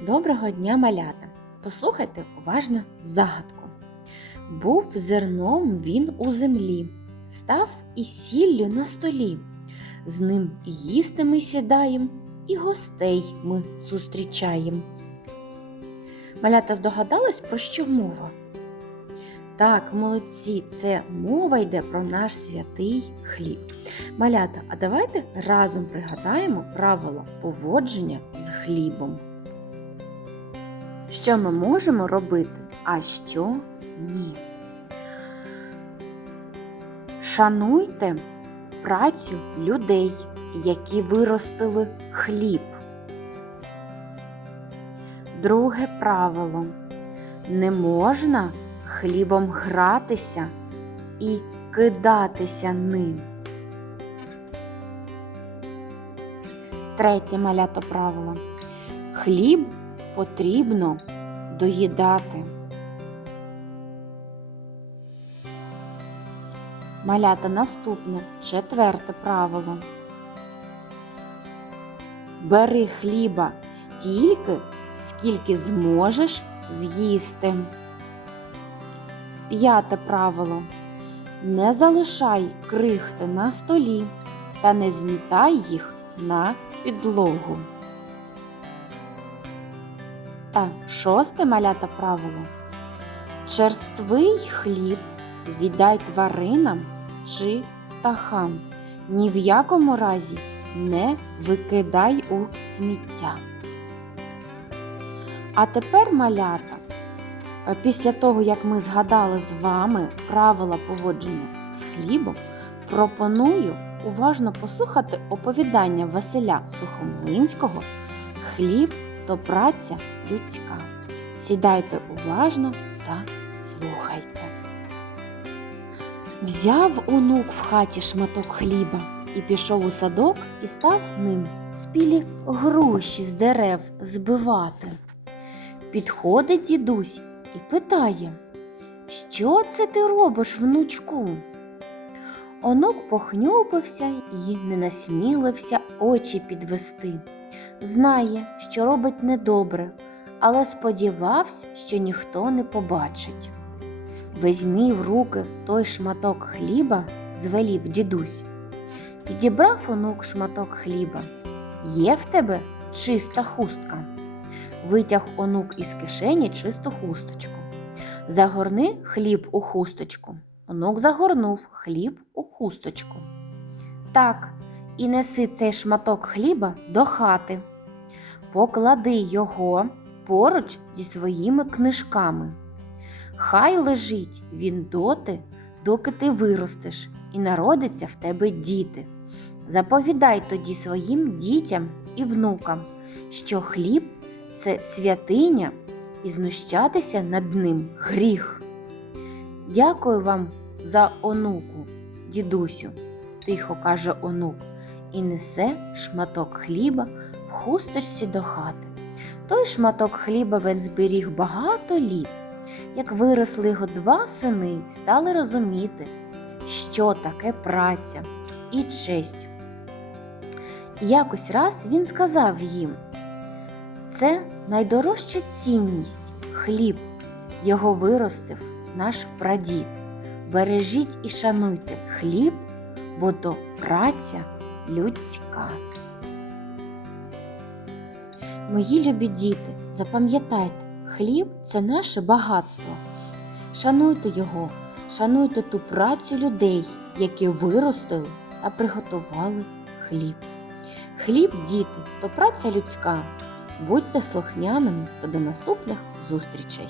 Доброго дня, малята! Послухайте уважно загадку. Був зерном він у землі, став і сіллю на столі. З ним їсти ми сідаєм, і гостей ми зустрічаєм. Малята здогадались, про що мова? Так, молодці, це мова йде про наш святий хліб. Малята, а давайте разом пригадаємо правила поводження з хлібом. Що ми можемо робити, а що ні. Шануйте працю людей, які виростили хліб. Друге правило. Не можна хлібом гратися і кидатися ним. Третє малято правило. Хліб потрібно доїдати. Малята наступне четверте правило. Бери хліба стільки, скільки зможеш з'їсти. П'яте правило. Не залишай крихти на столі та не змітай їх на підлогу. Та шосте малята правило. Черствий хліб віддай тваринам чи птахам. Ні в якому разі не викидай у сміття. А тепер малята. Після того, як ми згадали з вами правила поводження з хлібом, пропоную уважно послухати оповідання Василя Сухомлинського Хліб то праця людська. Сідайте уважно та слухайте. Взяв онук в хаті шматок хліба і пішов у садок і став ним спілі груші з дерев збивати. Підходить дідусь і питає, що це ти робиш, внучку? Онук похнюпився і не насмілився очі підвести. Знає, що робить недобре, але сподівався, що ніхто не побачить. Візьмі в руки той шматок хліба, звелів дідусь. Підібрав онук шматок хліба. Є в тебе чиста хустка. Витяг онук із кишені чисту хусточку. Загорни хліб у хусточку. Онук загорнув хліб хусточку. Так, і неси цей шматок хліба до хати. Поклади його поруч зі своїми книжками. Хай лежить він доти, доки ти виростеш і народиться в тебе діти. Заповідай тоді своїм дітям і внукам, що хліб це святиня і знущатися над ним гріх. Дякую вам за онуку, дідусю, тихо каже онук, і несе шматок хліба в хусточці до хати. Той шматок хліба він зберіг багато літ. Як виросли його два сини, стали розуміти, що таке праця і честь. І якось раз він сказав їм: це найдорожча цінність хліб, його виростив наш прадід. Бережіть і шануйте хліб, бо то праця людська. Мої любі діти, запам'ятайте, хліб це наше багатство. Шануйте його, шануйте ту працю людей, які виростили та приготували хліб. Хліб, діти, то праця людська. Будьте слухняними та до наступних зустрічей!